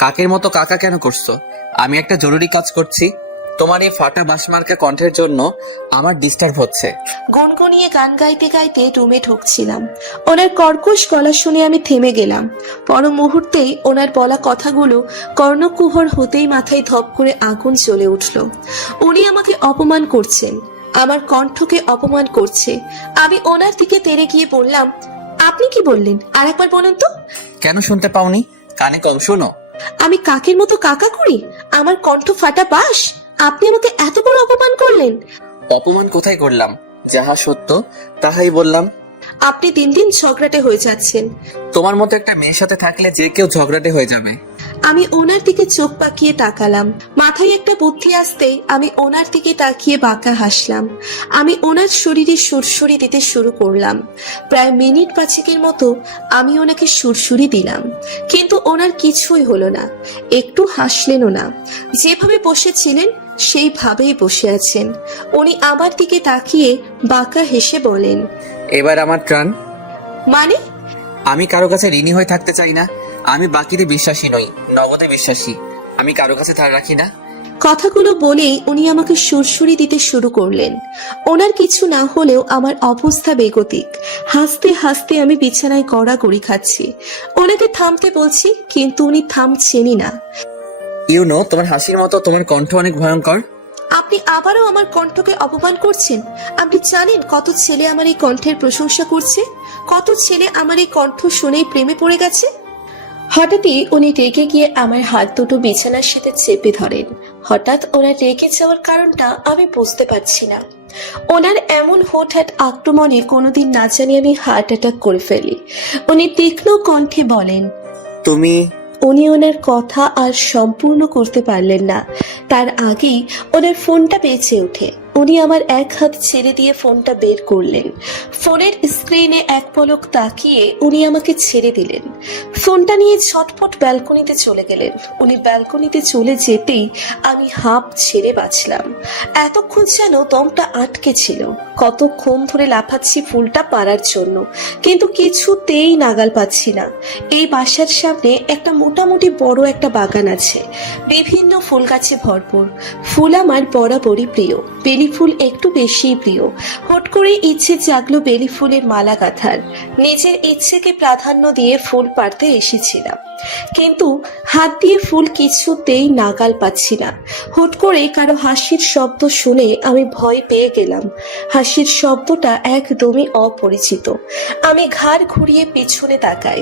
কাকের মতো কাকা কেন করছো? আমি একটা জরুরি কাজ করছি। তোমার এই ফাটা বাঁশমার্কা কণ্ঠের জন্য আমার ডিস্টার্ব হচ্ছে। গুনগুনিয়ে গান গাইতে গাইতে রুমে ঢুকছিলাম। ওনার কর্কশ গলা শুনে আমি থেমে গেলাম। পর মুহূর্তেই ওনার বলা কথাগুলো কর্ণকুহর হতেই মাথায় ধপ করে আগুন জ্বলে উঠল। উনি আমাকে অপমান করছেন, আমার কণ্ঠকে অপমান করছে। আমি ওনার দিকে তেড়ে গিয়ে বললাম, আপনি কি বললেন? আর একবার বলুন তো। কেন শুনতে পাওনি? কানে কম শোনো? আমি কাকের মতো কাকা করি? আমার কণ্ঠ ফাটা বাঁশ? আপনি আমাকে এত বড় অপমান করলেন? অপমান কোথায় করলাম? যাহা সত্য তাহাই বললাম। আপনি দিন দিন ঝগড়াটে হয়ে যাচ্ছেন। তোমার মতো একটা মেয়ের সাথে থাকলে যে কেউ ঝগড়াটে হয়ে যাবে। আমি ওনার দিকে চোখ পাকিয়ে তাকালাম। মাথায় একটা বুদ্ধি আসতেই আমি ওনার দিকে তাকিয়ে বাঁকা হাসলাম। আমি ওনার শরীরে সুরসুরি দিতে শুরু করলাম। প্রায় মিনিট পাঁচেকের মতো আমি ওনাকে সুরসুরি দিলাম, কিন্তু ওনার কিছুই হলো না। একটু হাসলেনও না। যেভাবে বসেছিলেন সেইভাবেই বসে আছেন। উনি আমার দিকে তাকিয়ে বাঁকা হেসে বলেন, এবার আমার ট্রান। মানে? আমি কারো কাছে ঋণী হয়ে থাকতে চাই না। আমি বাকিতে বিশ্বাসী নই, নগদে বিশ্বাসী। আমি কারো কাছে ধার রাখি না। কথাগুলো বলেই উনি আমাকে সুরসুরি দিতে শুরু করলেন। ওনার কিছু না হলেও আমার অবস্থা বেগতিক। হাসতে হাসতে আমি বিছানায় গড়াগড়ি খাচ্ছি। ওনাকে থামতে বলছি, কিন্তু উনি থামছেনই না। তোমার হাসির মতো তোমার কণ্ঠ অনেক ভয়ঙ্কর। আপনি আবারও আমার কণ্ঠকে অপমান করছেন। আপনি জানেন কত ছেলে আমার এই কণ্ঠের প্রশংসা করছে? কত ছেলে আমার এই কণ্ঠ শুনেই প্রেমে পড়ে গেছে? হঠাৎই উনি রেগে গিয়ে আমার হাত দুটো বিছানার সাথে চেপে ধরেন। হঠাৎ ওনার রেগে যাওয়ার কারণটা আমি বুঝতে পারছি না। ওনার এমন হঠাৎ আক্রমণে কোনোদিন না জানি আমি হার্ট অ্যাটাক করে ফেলি। উনি তীক্ষ্ণ কণ্ঠে বলেন, তুমি। উনি ওনার কথা আর সম্পূর্ণ করতে পারলেন না, তার আগেই ওনার ফোনটা বেঁচে ওঠে। উনি আমার এক হাত ছেড়ে দিয়ে ফোনটা বের করলেন। ফোনের স্ক্রিনে এক পলক তাকিয়ে উনি আমাকে ছেড়ে দিলেন। ফোনটা নিয়ে ঝটপট ব্যালকনিতে চলে গেলেন। উনি ব্যালকনিতে চলে যেতেই আমি হাঁপ ছেড়ে বাঁচলাম। এতক্ষণ যেন দমটা আটকে ছিল। কতক্ষণ ধরে লাফাচ্ছি ফুলটা পাড়ার জন্য, কিন্তু কিছুতেই নাগাল পাচ্ছি না। এই বাসার সামনে একটা মোটামুটি বড় একটা বাগান আছে, বিভিন্ন ফুল গাছে ভরপুর। ফুল আমার বরাবরই প্রিয়, বেলি ফুল একটু বেশিই প্রিয়। হট করে ইচ্ছে জাগলো বেলি ফুলের মালা গাঁথার। নিজের ইচ্ছেকে প্রাধান্য দিয়ে ফুল পাড়তে এসেছিলাম, কিন্তু হাত দিয়ে ফুল কিছুতেই নাগাল পাচ্ছি না। হুট করে কারো হাসির শব্দ শুনে আমি ভয় পেয়ে গেলাম। হাসির শব্দটা একদমই অপরিচিত। আমি ঘাড় ঘুরিয়ে পেছনে তাকাই।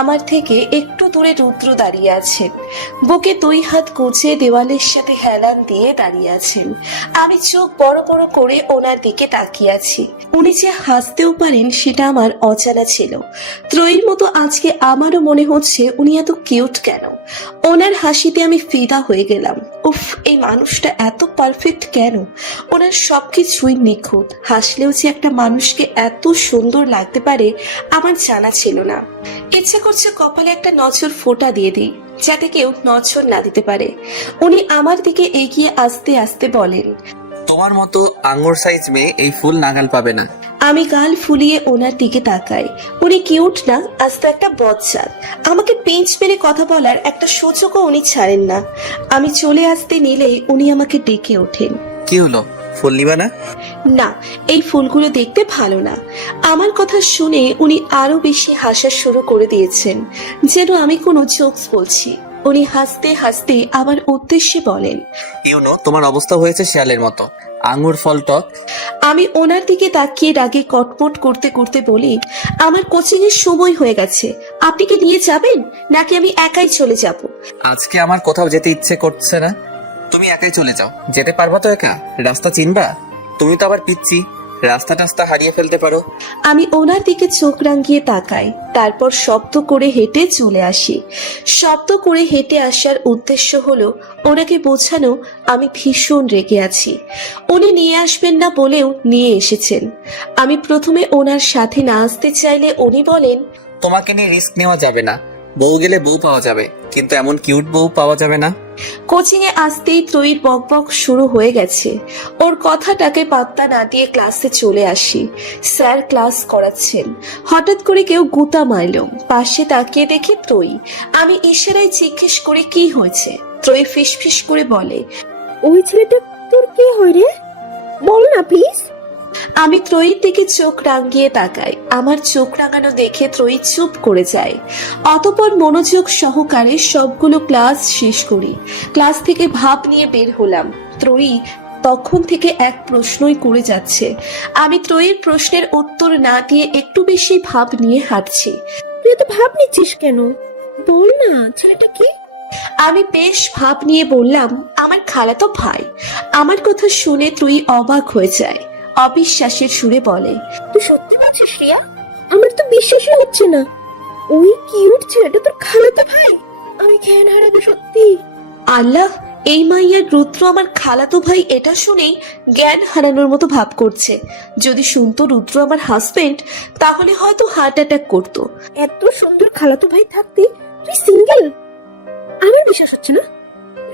আমার থেকে একটু দূরে রুদ্র দাঁড়িয়ে আছেন। বুকে দুই হাত গুছিয়ে দেওয়ালের সাথে হেলান দিয়ে দাঁড়িয়ে আছেন। আমি চোখ বড় বড় করে ওনার দিকে তাকিয়ে আছি। উনি যে হাসতেও পারেন সেটা আমার অজানা ছিল। ত্রয়ীর মতো আজকে আমারও মনে হচ্ছে উনি এত কিউট কেন। ওনার হাসিতে আমি ফিদা হয়ে গেলাম। উফ, এই মানুষটা এত পারফেক্ট কেন? ওনার সবকিছুই নিখুঁত। হাসলেও যে একটা মানুষকে এত সুন্দর লাগতে পারে আমার জানা ছিল না। ইচ্ছা করছে কপালে একটা নজর ফোঁটা দিয়ে দিই, যাতে কেউ নজর না দিতে পারে। উনি আমার দিকে এগিয়ে আসতে আসতে বলেন, তোমার মতো আঙ্গুর সাইজ মেয়ে এই ফুল নাগাল পাবে না। আমি গাল ফুলিয়ে ওনার দিকে তাকাই। উনি কিউট না, আস্ত একটা বজ্জাত। আমাকে পেঁচ মেরে কথা বলার একটা সুযোগও উনি ছাড়েন না। আমি চলে আসতে নিলেই উনি আমাকে ডেকে ওঠেন। কি হলো, ফুল নিবা না? না, এই ফুলগুলো দেখতে ভালো না। আমার কথা শুনে উনি আরো বেশি হাসা শুরু করে দিয়েছেন, যেন আমি কোনো জোকস বলছি। উনি হাসতে হাসতে আমার উদ্দেশ্যে বলেন, তোমার অবস্থা হয়েছে শিয়ালের মতো। আঙ্গুর ফল টক। আমি ওনার দিকে তাকিয়ে রাগে কটমট করতে করতে বলি, আমার কোচিং এর সময় হয়ে গেছে। আপনি কি নিয়ে যাবেন, নাকি আমি একাই চলে যাব? আজকে আমার কোথাও যেতে ইচ্ছে করছে না। তুমি একাই চলে যাও। যেতে পারবা তো একা? রাস্তা চিনবা? তুমি তো আবার পিচ্ছি, রাস্তা টাস্তা হারিয়ে ফেলতে পারো। আমি ওনার দিকে চোখ রাঙিয়ে তাকাই, তারপর শব্দ করে হেঁটে চলে আসি। শব্দ করে হেঁটে আসার উদ্দেশ্য হলো ওনাকে বোঝানো আমি ভীষণ রেগে আছি। উনি নিয়ে আসবেন না বলেও নিয়ে এসেছেন। আমি প্রথমে ওনার সাথে না আসতে চাইলে উনি বলেন, তোমাকে নিয়ে রিস্ক নেওয়া যাবে না। বউ গেলে বউ পাওয়া যাবে, কিন্তু এমন কিউট বউ পাওয়া যাবে না। কোচিং এ আসতেই ত্রয়ীর বকবক শুরু হয়ে গেছে। ওর কথাটাকে পাত্তা না দিয়ে ক্লাসে চলে আসি। স্যার ক্লাস করাচ্ছেন, হঠাৎ করে কেউ গুতা মারল। পাশে তাকিয়ে দেখি ত্রয়ী। আমি ইশারায় জিজ্ঞেস করে কি হয়েছে। ত্রয়ী ফিসফিস করে বলে, ওই ছেলেটা তোর কি হয় রে, বল না প্লিজ। আমি ত্রয়ীর দিকে চোখ রাঙিয়ে তাকাই। আমার চোখ রাঙানো দেখে ত্রয়ী চুপ করে যায়। অতঃপর মনোযোগ সহকারে সবগুলো ক্লাস শেষ করি। ক্লাস থেকে ভাব নিয়ে বের হলাম। ত্রয়ী তখন থেকে এক প্রশ্নই করে যাচ্ছে। আমি ত্রয়ীর প্রশ্নের উত্তর না দিয়ে একটু বেশি ভাব নিয়ে হাঁটছি। তুই তো ভাব নিচ্ছিস কেন, বল না ছেলেটা কি। আমি বেশ ভাব নিয়ে বললাম, আমার খালাতো ভাই। আমার কথা শুনে ত্রয়ী অবাক হয়ে যায়। অবিশ্বাসের সুরে বলে, তুই সত্যি বলছিস রিয়া? আমার তো বিশ্বাসই হচ্ছে না, ওই কিউট ছেলেটা তোর খালাতো ভাই। আমি জ্ঞান হারাবো সত্যি। আল্লাহ, এই মাইয়ার রুদ্র আমার খালাতো ভাই এটা শুনেই জ্ঞান হারানোর মতো ভাব করছে। যদি শুনতো রুদ্র আমার হাজবেন্ড, তাহলে হয়তো হার্ট অ্যাটাক করতো। এত সুন্দর খালাতো ভাই থাকতে তুই সিঙ্গেল? আমার বিশ্বাস হচ্ছে না।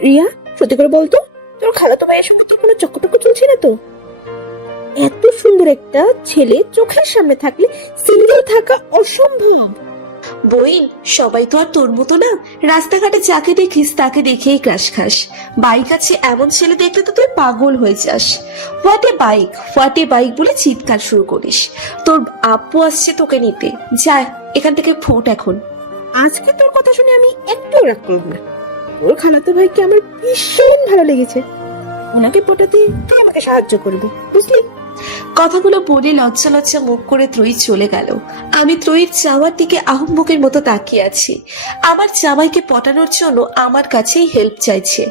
রিয়া, সত্যি করে বলতো, তোর খালাতো ভাইয়ের সঙ্গে তোর কোনো চক্করটক্কর চলছে না তো? এত সুন্দর একটা ছেলে চোখের সামনে থাকলে সিঙ্গেল থাকা অসম্ভব। বইন, সবাই তো আর তোর মতো না। রাস্তাঘাটে যাকে দেখিস তাকে দেখেই ক্রাশ খাস। বাইক আছে এমন ছেলে দেখলে তো তুই পাগল হয়ে যাস। হোয়াট এ বাইক বলে চিৎকার শুরু করিস। তোর আব্বু আসছে তোকে নিতে। যা এখান থেকে ফুট এখন। আজকে তোর কথা শুনে আমি একটু রাগ করব না। তোর খালাতো ভাইকে আমার ভীষণ ভালো লেগেছে। ওনাকে পটাতে তুই আমাকে সাহায্য করবি, বুঝলি? কথাগুলো বলে লজ্জা লজ্জা মুখ করে ত্রয়ী চলে গেল। আমি ত্রয়ীর চাওয়ার দিকে আহম্মকের মতো তাকিয়ে আছি। আমার জামাইকে পটানোর জন্য আমার কাছেই হেল্প চাইছে।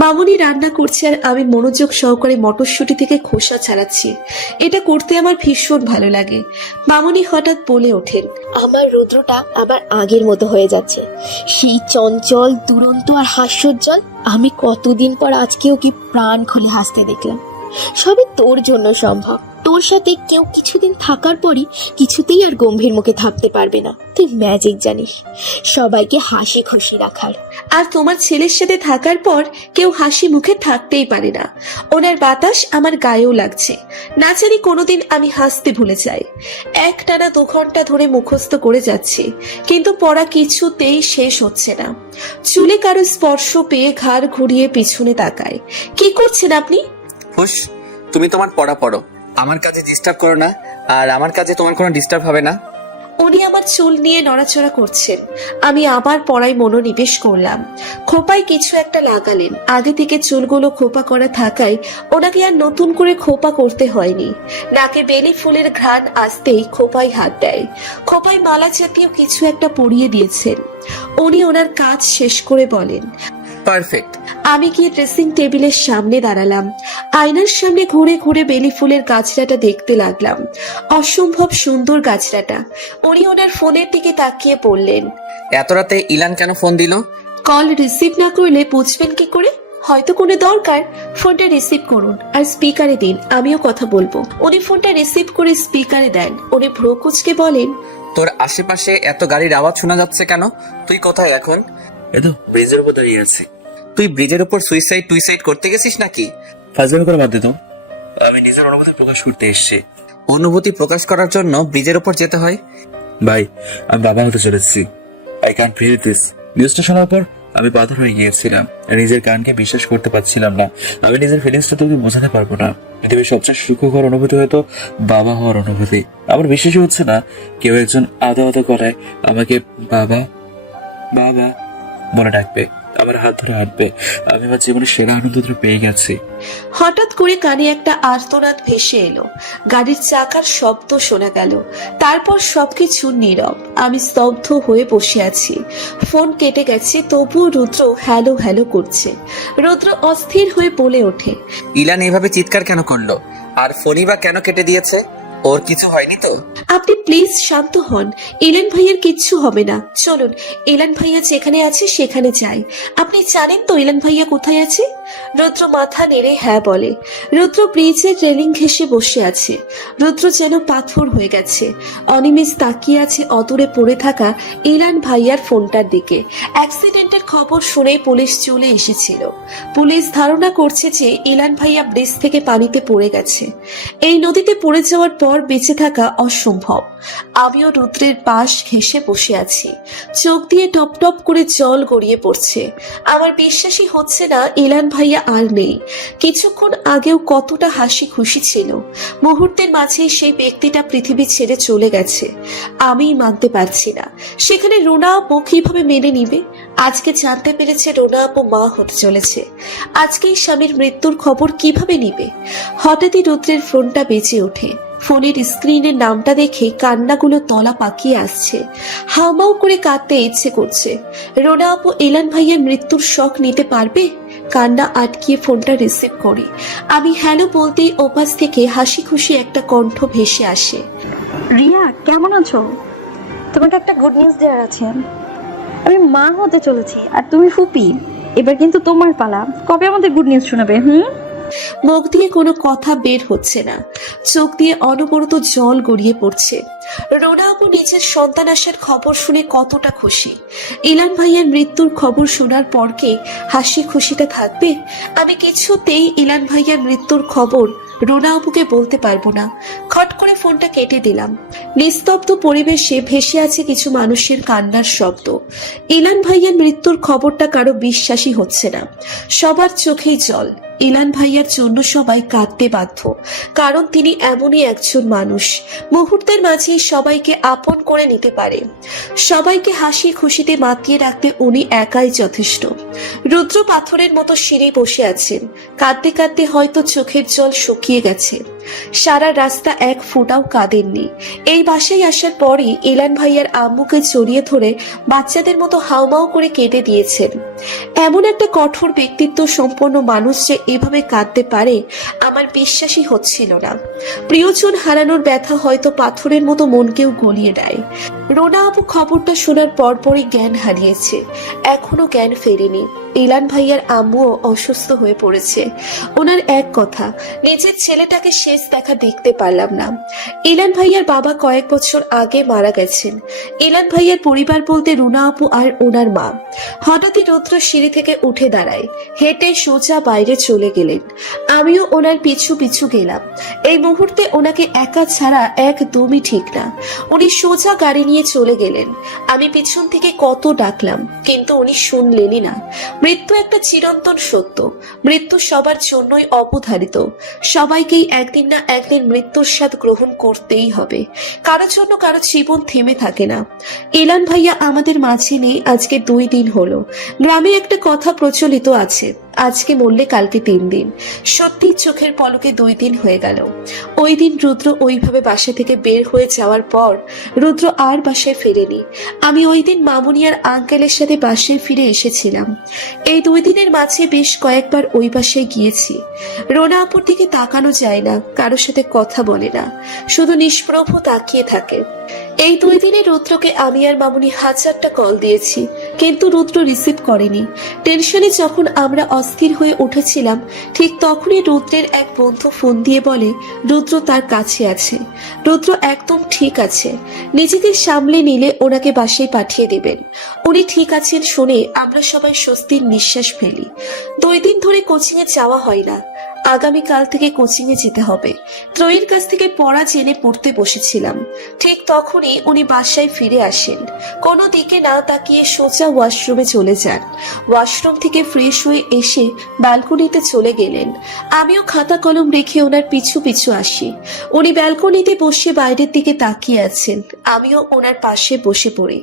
মামুনি রান্না করছে আর আমি মনোযোগ সহকারে মটরশুঁটি থেকে খোসা ছাড়াচ্ছি। এটা করতে আমার ভীষণ ভালো লাগে। মামুনি হঠাৎ বলে ওঠেন, আমার রুদ্রটা আবার আগের মতো হয়ে যাচ্ছে। সেই চঞ্চল, দুরন্ত আর হাস্যোজ্জ্বল। আমি কতদিন পর আজকেও কি প্রাণ খুলে হাসতে দেখলাম। সবই তোর জন্য সম্ভব। তোর সাথে কেউ কিছুদিন থাকার পরই কিছুতেই আর গম্ভীর মুখে থাকতে পারবে না। তুই ম্যাজিক জানিস সবাইকে হাসি খুশি রাখার। আর তোমার ছেলের সাথে থাকার পর কেউ হাসি মুখে থাকতেই পারে না। ওনার বাতাস আমার গায়েও লাগছে। না জানি কোনোদিন আমি হাসতে ভুলে যাই। একটানা 2 ঘন্টা ধরে মুখস্থ করে যাচ্ছি, কিন্তু পড়া কিছুতেই শেষ হচ্ছে না। চুলে কারো স্পর্শ পেয়ে ঘাড় ঘুরিয়ে পিছনে তাকায়। কি করছেন আপনি? হুশ, তুমি তোমার পড়া পড়ো, আমার কাজে ডিস্টার্ব করো না। আর আমার কাজে তোমার কোনো ডিস্টার্ব হবে না। উনি আমার চুল নিয়ে নড়াচড়া করছেন। আমি আবার পড়ায় মনোনিবেশ করলাম। খোপায় কিছু একটা লাগালেন। আগে থেকে চুলগুলো খোপা করা থাকায় ওনাকে আর নতুন করে খোপা করতে হয়নি। নাকে বেলি ফুলের ঘ্রাণ আসতেই খোপায় হাত দেয়। খোপায় মালা জাতীয় কিছু একটা পরিয়ে দিয়েছেন। উনি ওনার কাজ শেষ করে বলেন, পারফেক্ট। আমি গিয়ে ড্রেসিং টেবিলের সামনে দাঁড়ালাম। আয়নার সামনে ঘুরে ঘুরে বেলি ফুলের গাছড়াটা দেখতে লাগলাম। অসম্ভব সুন্দর গাছড়াটা। উনি ওনার ফোনের দিকে তাকিয়ে পড়লেন, এত রাতে ইলান কেন ফোন দিল? কল রিসিভ না করলে বুঝবেন কি করে? হয়তো কোনো দরকার। ফোনটা রিসিভ করুন আর স্পিকারে দিন, আমিও কথা বলবো। উনি ফোনটা রিসিভ করে স্পিকারে দেন। উনি ভ্রু কুঁচকে বলেন, তোর আশেপাশে এত গাড়ির আওয়াজ শোনা যাচ্ছে কেন? তুই কোথায় এখন? এই তো ব্রিজের উপর দাঁড়িয়ে আছি। তুই ব্রিজের উপর সুইসাইড করতে গেছিস নাকি? ফাজলামি করে বাদ দে তো। আমি নিজের অনুভূতি প্রকাশ করতে এসেছি। অনুভূতি প্রকাশ করার জন্য ব্রিজের উপর যেতে হয়? ভাই, আমি বাবা হতে চলেছি। I can't feel this. নিউজটা শোনার পর আমি পাথর হয়ে গিয়েছিলাম। নিজের কানকে বিশ্বাস করতে পারছিলাম না। আমি নিজের ফিলিংসটা তোকে বোঝাতে পারবো না। পৃথিবীর সবচেয়ে সুখকর অনুভূতি হয়তো বাবা হওয়ার অনুভূতি। আমার বিশ্বাসই হচ্ছে না কেউ একজন আদো আদো করায় আমাকে বাবা বাবা বলে ডাকবে, আমার হাত ধরে হাঁটবে। আমি আমার জীবনের সেরা আনন্দটা পেয়ে গেছি। হঠাৎ করে কানে একটা আর্তনাদ ভেসে এলো। গাড়ির চাকার শব্দ শোনা গেল। তারপর সবকিছু নীরব। আমি স্তব্ধ হয়ে বসে আছি। ফোন কেটে গেছে, তবুও রুদ্র হ্যালো হ্যালো করছে। রুদ্র অস্থির হয়ে বলে ওঠে, ইলান এভাবে চিৎকার কেন করলো? আর ফোনই বা কেন কেটে দিয়েছে? ওর কিছু হয়নি তো? আপনি প্লিজ শান্ত হন। এলান ভাইয়ার কিচ্ছু হবে না। চলুন, এলান ভাইয়া যেখানে আছে সেখানে যাই। আপনি জানেন তো এলান ভাইয়া কোথায় আছে? রুদ্র মাথা নেড়ে হ্যাঁ বলে। রুদ্র ব্রিজের রেলিং ঘেঁষে বসে আছে। রুদ্র যেন পাথর হয়ে গেছে। অনিমেষ তাকিয়ে আছে অদূরে পড়ে থাকা এলান ভাইয়ার ফোনটার দিকে। অ্যাক্সিডেন্টের খবর শুনে পুলিশ চলে এসেছিল। পুলিশ ধারণা করছে যে এলান ভাইয়া ব্রিজ থেকে পানিতে পড়ে গেছে। এই নদীতে পড়ে যাওয়ার পর বেঁচে থাকা অসম্ভব। আমিও রুদ্রের পাশ ঘেঁষে বসে আছি। চোখ দিয়ে টপ টপ করে জল গড়িয়ে পড়ছে। আমার বিশ্বাসই হচ্ছে না এলান ভাইয়া আর নেই। কিছুক্ষণ আগেও কতটা হাসি খুশি ছিল। মুহূর্তের মাঝে সেই ব্যক্তিটা পৃথিবী ছেড়ে চলে গেছে। আমি মানতে পারছি না। সেখানে রোনা আপু কিভাবে মেনে নিবে? আজকে জানতে পেরেছে রোনা আপু মা হতে চলেছে। আজকেই স্বামীর মৃত্যুর খবর কিভাবে নিবে? হঠাৎই রুদ্রের ফোনটা বেজে ওঠে। ফোনের স্ক্রিনের নামটা দেখে কান্নাগুলো তলা পাকিয়ে আসছে। হাউমাউ করে কাঁদতে ইচ্ছে করছে। রোনা আপু এলান ভাইয়ার মৃত্যুর শখ নিতে পারবে? কান্না আটকিয়ে ফোনটা রিসিভ করি। আমি হ্যালো বলতেই ওপাশ থেকে হাসি খুশি একটা কণ্ঠ ভেসে আসে। রিয়া, কেমন আছো? তোমাকে একটা গুড নিউজ দেওয়ার আছে। আমি মা হতে চলেছি আর তুমি ফুপি। এবার কিন্তু তোমার পালা। কবে আমাদের গুড নিউজ শোনাবে? মুখ দিয়ে কোনো কথা বের হচ্ছে না। চোখ দিয়ে অনবরত জল গড়িয়ে পড়ছে। রোনা আপু নিজের সন্তান আসার খবর শুনে কতটা খুশি। ইলান ভাইয়ার মৃত্যুর খবর শোনার পর কে হাসি খুশিটা থাকবে? আমি কিছুতেই ইলান ভাইয়ার মৃত্যুর খবর রোনা আপুকে বলতে পারবো না। খট করে ফোনটা কেটে দিলাম। নিস্তব্ধ পরিবেশে ভেসে আছে কিছু মানুষের কান্নার শব্দ। ইলান ভাইয়ার মৃত্যুর খবরটা কারো বিশ্বাসই হচ্ছে না। সবার চোখেই জল। ইলান ভাইয়ার জন্য সবাই কাঁদতে বাধ্য, কারণ তিনি এমনই একজন মানুষ, মুহূর্তের মাঝে সবাইকে আপন করে নিতে পারে। সবাইকে হাসি খুশিতে মাতিয়ে রাখতে উনি একাই যথেষ্ট। রুদ্র পাথরের মতো সিঁড়ি বসে আছেন। কাঁদতে কাঁদতে হয়তো চোখের জল শুকিয়ে গেছে। সারা রাস্তা এক ফোঁটাও কাঁদেননি। এই বাসায় আসার পরই ইলান ভাইয়ার আম্মুকে জড়িয়ে ধরে বাচ্চাদের মতো হাউমাউ করে কেঁদে দিয়েছেন। এমন একটা কঠোর ব্যক্তিত্ব সম্পন্ন মানুষ যে এভাবে কাঁদতে পারে আমার বিশ্বাসই হচ্ছিল না। প্রিয়জন হারানোর ব্যথা হয়তো পাথরের মতো মনকেও গলিয়ে দেয়। রোনা আপু খবরটা শোনার পরপরই জ্ঞান হারিয়েছে। এখনো জ্ঞান ফেরেনি। ইলান ভাইয়ার আম্মুও অসুস্থ হয়ে পড়েছে। ওনার এক কথা, নিজের ছেলেটাকে শেষ দেখা দেখতে পারলাম না। ইলান ভাইয়ার বাবা কয়েক বছর আগে মারা গেছেন। ইলান ভাইয়ার পরিবার বলতে রুনা আপু আর ওনার মা। হঠাৎই রুদ্র সিঁড়ি থেকে উঠে দাঁড়ায়, হেঁটে সোজা বাইরে চলে গেলেন। আমিও ওনার পিছু পিছু গেলাম। এই মুহূর্তে ওনাকে একা ছাড়া একদমই ঠিক না। উনি সোজা গাড়ি নিয়ে চলে গেলেন। আমি পিছন থেকে কত ডাকলাম, কিন্তু উনি শুনলেনই না। মৃত্যু একটা চিরন্তন সত্য। মৃত্যু সবার জন্যই অবধারিত। সবাইকেই একদিন না একদিন মৃত্যুর স্বাদ গ্রহণ করতেই হবে। কারো জন্য কারো জীবন থেমে থাকে না। ইলান ভাইয়া আমাদের মাঝে নেই আজকে 2 দিন হলো। গ্রামে একটা কথা প্রচলিত আছে, আজকে মরলে কালকে 3 দিন। সত্যি চোখের পলকে 2 দিন হয়ে গেল। ওই দিন রুদ্র ওইভাবে বাসা থেকে বের হয়ে যাওয়ার পর রুদ্র আর বাসায় ফেরেনি। আমি ওই দিন মামুনি আর আঙ্কেলের সাথে বাসায় ফিরে এসেছিলাম। এই 2 দিনের মাঝে বেশ কয়েকবার ওই বাসায় গিয়েছি। রোনা আপুর দিকে তাকানো যায় না, কারোর সাথে কথা বলে না, শুধু নিষ্প্রভ তাকিয়ে থাকে। এই 2 দিনে রুদ্রকে আমি আর মামুনি 1000টা কল দিয়েছি, কিন্তু রুদ্র রিসিভ করেনি। টেনশনে যখন আমরা অস্থির হয়ে উঠেছিলাম, ঠিক তখনই রুদ্রের এক বন্ধু ফোন দিয়ে বলে রুদ্র তার কাছে আছে। রুদ্র একদম ঠিক আছে, নিজেকে সামলে নিলে ওনাকে বাসায় পাঠিয়ে দেবেন। উনি ঠিক আছেন শুনে আমরা সবাই স্বস্তির নিঃশ্বাস ফেলি। 2 দিন ধরে কোচিংয়ে যাওয়া হয় না। আগামীকাল থেকে কোচিংয়ে যেতে হবে। ত্রয়ীর কাছ থেকে পড়া জেনে পড়তে বসেছিলাম। ঠিক তখনই উনি বাসায় ফিরে আসেন। কোনো দিকে না তাকিয়ে সোজা ওয়াশরুমে চলে যান। ওয়াশরুম থেকে ফ্রেশ হয়ে এসে ব্যালকনিতে চলে গেলেন। আমিও খাতা কলম রেখে ওনার পিছু পিছু আসি। উনি ব্যালকনিতে বসে বাইরের দিকে তাকিয়ে আছেন। আমিও ওনার পাশে বসে পড়ি।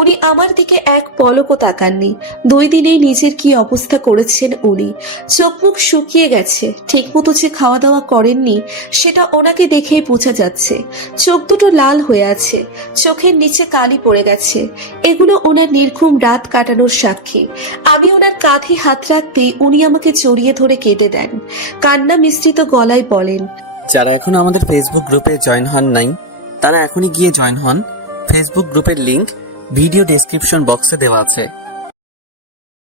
উনি আমার দিকে এক পলকও তাকাননি। 2 দিনেই নিজের কি অবস্থা করেছেন উনি। চোখ মুখ শুকিয়ে গেছে। ঠিকমতো যে খাওয়া দাওয়া করেননি সেটা ওনাকে দেখেই বোঝা যাচ্ছে। চোখ দুটো লাল হয়ে আছে, চোখের নিচে কালি পড়ে গেছে। এগুলো ওনার নির্ঘুম রাত কাটানোর সাক্ষী। আমি ওনার কাঁধে হাত রাখতেই উনি আমাকে জড়িয়ে ধরে কেঁদে দেন। কান্না মিশ্রিত গলায় বলেন, যারা এখনো আমাদের ফেসবুক গ্রুপে জয়েন হন নাই তারা এখনই গিয়ে জয়েন হন। ফেসবুক গ্রুপের লিংক ভিডিও ডেসক্রিপশন বক্সে দেওয়া আছে।